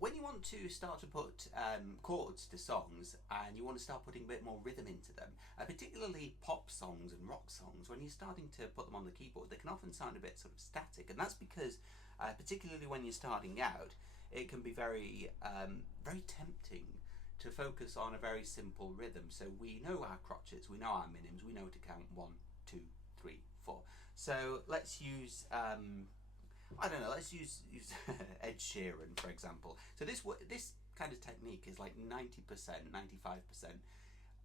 when you want to start to put chords to songs and you want to start putting a bit more rhythm into them, particularly pop songs and rock songs, when you're starting to put them on the keyboard, they can often sound a bit sort of static, and that's because, particularly when you're starting out, it can be very, very tempting to focus on a very simple rhythm. So we know our crotchets, we know our minims, we know to count 1, 2, 3, 4. So let's use I don't know. Let's use Ed Sheeran for example. So this kind of technique is like 90%,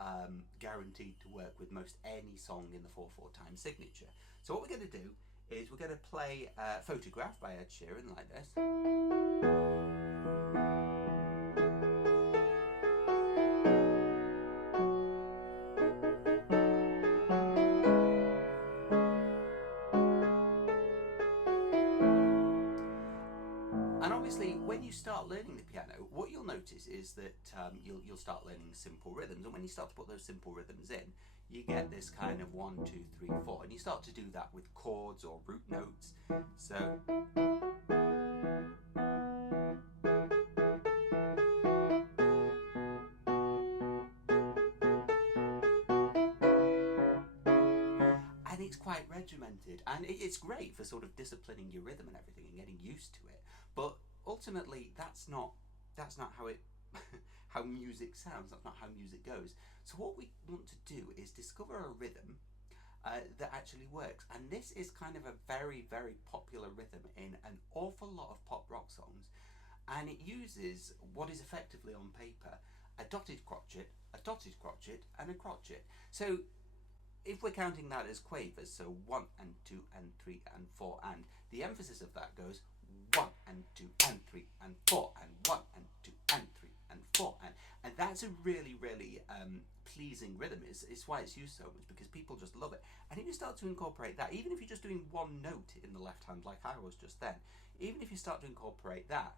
95% guaranteed to work with most any song in the 4/4 time signature. So what we're going to do is we're going to play "Photograph" by Ed Sheeran like this. And obviously, when you start learning the piano, what you'll notice is that you'll start learning simple rhythms, and when you start to put those simple rhythms in, you get this kind of 1, 2, 3, 4, and you start to do that with chords or root notes. So. And it's quite regimented, and it's great for sort of disciplining your rhythm and everything and getting used to it. But ultimately, that's not how it how music sounds. That's not how music goes. So what we want to do is discover a rhythm that actually works, and this is kind of a very, very popular rhythm in an awful lot of pop rock songs, and it uses what is effectively on paper a dotted crotchet, and a crotchet. So if we're counting that as quavers, so 1 and 2 and 3 and 4, and the emphasis of that goes 1 and 2 and 3 and 4 and 1 and 2 and 3 and 4, and that's a really, really pleasing rhythm. It's why it's used so much, because people just love it. And if you start to incorporate that, even if you're just doing one note in the left hand like I was just then, even if you start to incorporate that,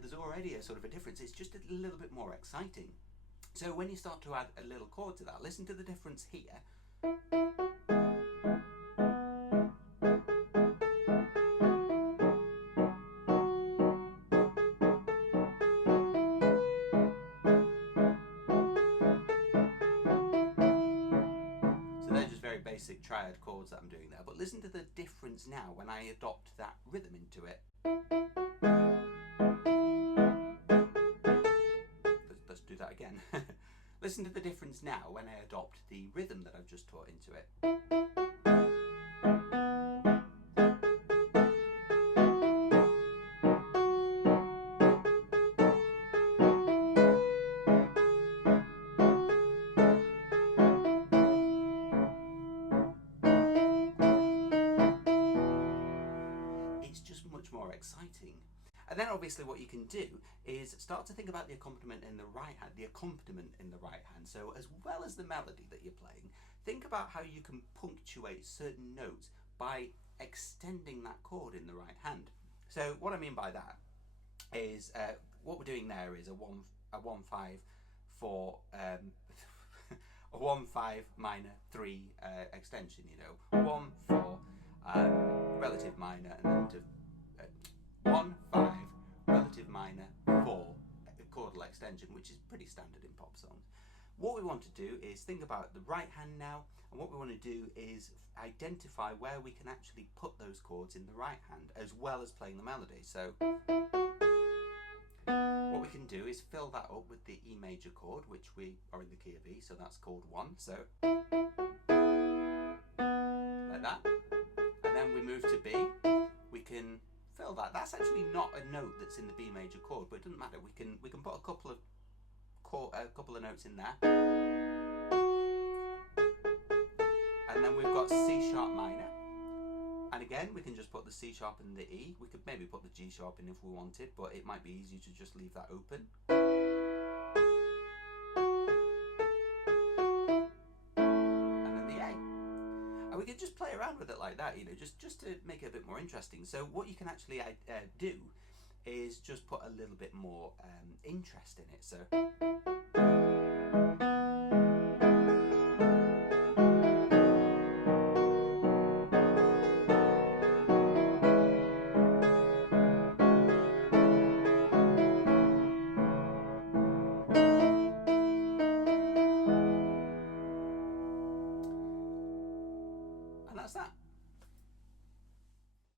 there's already a sort of a difference. It's just a little bit more exciting. So when you start to add a little chord to that, listen to the difference here. So they're just very basic triad chords that I'm doing there, but listen to the difference now when I adopt that rhythm into it. Let's do that again. Listen to the difference now when I adopt the rhythm that I've just taught into it. It's just much more exciting. And then obviously what you can do is start to think about the accompaniment in the right hand, So as well as the melody that you're playing, think about how you can punctuate certain notes by extending that chord in the right hand. So what I mean by that is what we're doing there is a 1/5 for a 1/5 minor 3 extension. 1 4 relative minor, and then to 1 5 relative minor 4 chordal extension, which is pretty standard in pop songs. What we want to do is think about the right hand now, and what we want to do is identify where we can actually put those chords in the right hand as well as playing the melody. So what we can do is fill that up with the E major chord, which we are in the key of E, so that's chord 1, so like that. And then we move to B, we can fill that. That's actually not a note that's in the B major chord, but it doesn't matter. We can put a couple of notes in there. And then we've got C sharp minor. And again, we can just put the C sharp and the E. We could maybe put the G sharp in if we wanted, but it might be easier to just leave that open. And then the A. And we can just play around with it like that, you know, just to make it a bit more interesting. So what you can actually do is just put a little bit more interest in it. So